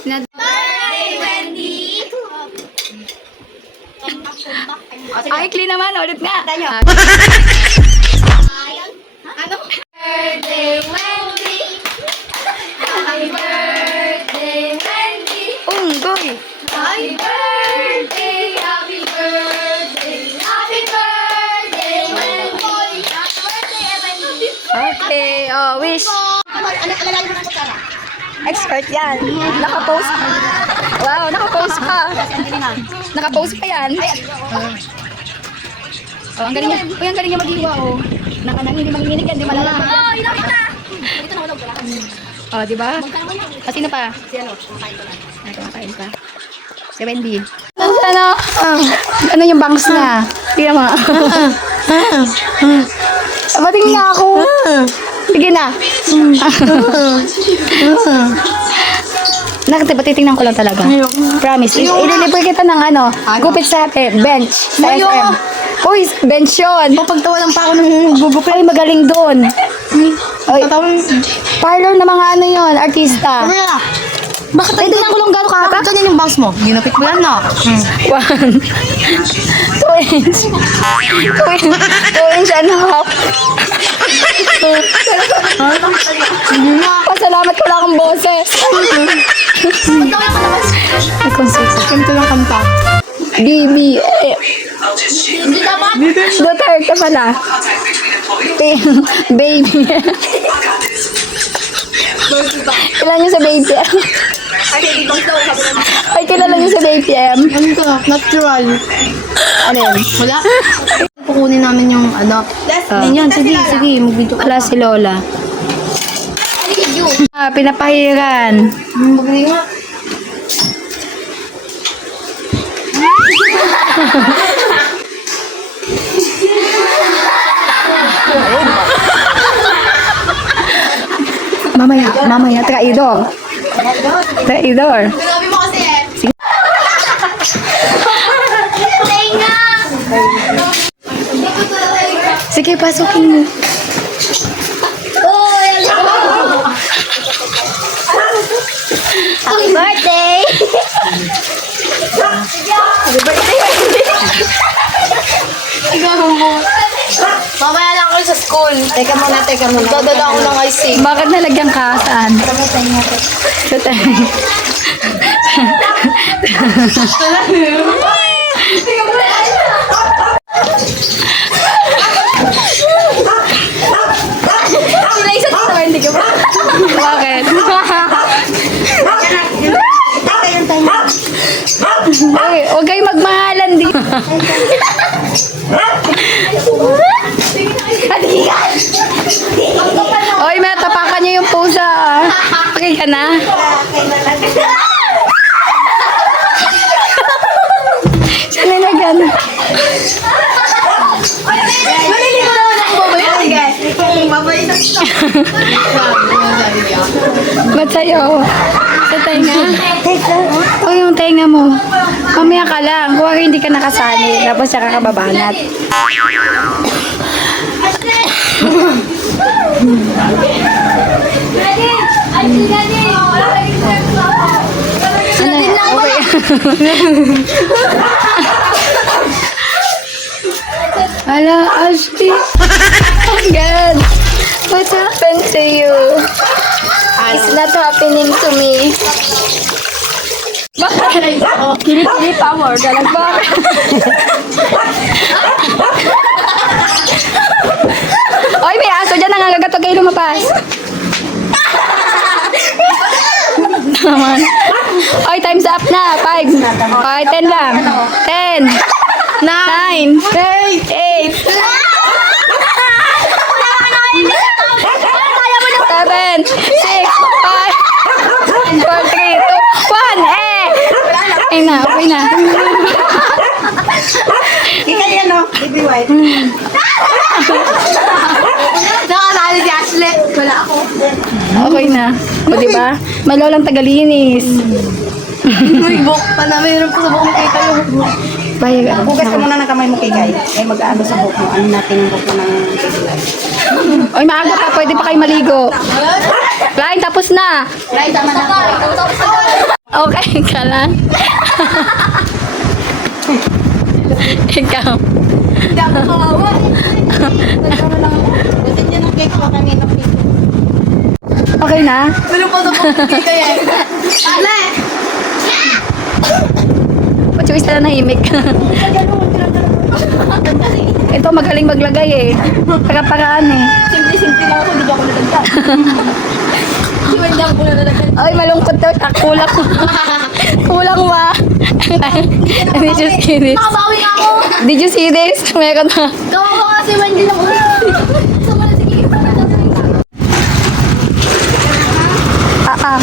Birthday, Wendy! Ay, clean naman. Ulit nga. Ano? Birthday, Wendy! Happy birthday, Wendy! Unggoy. Happy birthday, happy birthday, happy birthday, Wendy! Happy birthday, Wendy! Okay, oh, wish. Ano lagi mo ng kutsara? Expert yan. Nakapost. Wow, nakapost pa. Nakapost pa yan. Oh, ang galing niya. Uy, ang galing niya mag-iwa, oh. Nakanang hindi manginginig yan, di malalaman. Oh, inakit na! Ito na wala. Oh, di ba? Sino pa? Si ano? Kumakain ko lang. Ay, kumakain pa. Si Wendy. Ano? Ano yung bangs na? Tingnan mo. Bating nga ako. Sige na. Nakatiba, titingnan ko lang talaga. Promise. Ililipoy kita ng ano, gupit sa bench. Sa SM. Uy, bench yun. Papagtawa lang pa ako ng gugupit. Ay, magaling doon. Ay, parlor na mga ano yun, artista. Bakit Ay, tingnan ko lang gano'ng kahaba. Bakit ganyan yung bangs mo? Ginapit mo yan na. 1, 2 inch. 2 inch and a half. Pasalamat ko lang akong boses. Ay, consult. Ganito lang kanta. BB. Hindi dapat. Duterte pala. Baby. Kailan yung sa baby? Ay, hindi bangs daw. Sabi naman. Ay, kilala niyo sa baby M. Ano to? Natural. Ano yun? Wala? Kukunin namin yung ano. Yan, sige, sige. Mag-video ka. Wala si Lola. Pinapahiran. Mag-video nga. Mamaya, traidor. Traidor. Grabe mo kasi eh. Tenga! Sige, pasukin mo. Happy birthday! Happy birthday, Ikaw mo. Mamaya lang ako sa school. Teka muna. Dadala ako ng IC. Bakit nalagyan ka? Saan? Sa tayo. Sila isa dito, hindi ka ba? Bakit? Uy, huwag kayo magmahalan din. Uy, may tapakan niyo yung pusa. Ah. Okay ka na? Sino na gano'n? Maliligo naman ako mamaya. Sige. Babay na siya. Ba't sa'yo? Sa tenga? O yung tenga mo. Mamaya ka lang. Kung hindi ka nakasali, tapos siya kakababanat. Sila din lang Okay. Ala, Ashley. Oh God. What happened to you? It's not happening to me. Bakit? Kili-kili power. Galag bakit? Oy, may aso dyan. Nangangagatog kayo lumabas. Naman. Oy, time's up na. 5. Oy, 10 lang. 10. 9. 8. 7, 6, 5, 4, 3, 2, 1, Okay na, okay na. Ikaw yan o. Baby white. Nakasali si Ashley. Wala ako. Okay na. O, diba? May lolang tagalinis. Uy, buhok pa na. Mayroon pa sa buhok mo kay kayo. Bayag ako. Hugas ka muna ng kamay mo kay Guy. Ay mag-aano sa buhok mo. Ano natin yung buhok mo ng Oy, maaga pa. Pwede pa kayo maligo. Lain, tapos na. Right, tama na. Okay ka lang? Ikaw. Hindi ako kawawa. Nagkaroon lang ako. Buti niya ng cake ko kanina. Okay na? Pero pa sa pagkikita kaya. Ale! Ba't yung isa na nahimik? Ito magaling maglagay eh. Para-paraan eh. Simple-simple lang ako, hindi ako nalagyan. Si Wendy ang puno na nagkan. Ay, malungkot daw siya. Kulang. Kulang ma. Did you see this? Nakabawi na ako! Did you see this? Meron na. Kawawa nga si Wendy lang. Sama na sige. Ah, ah.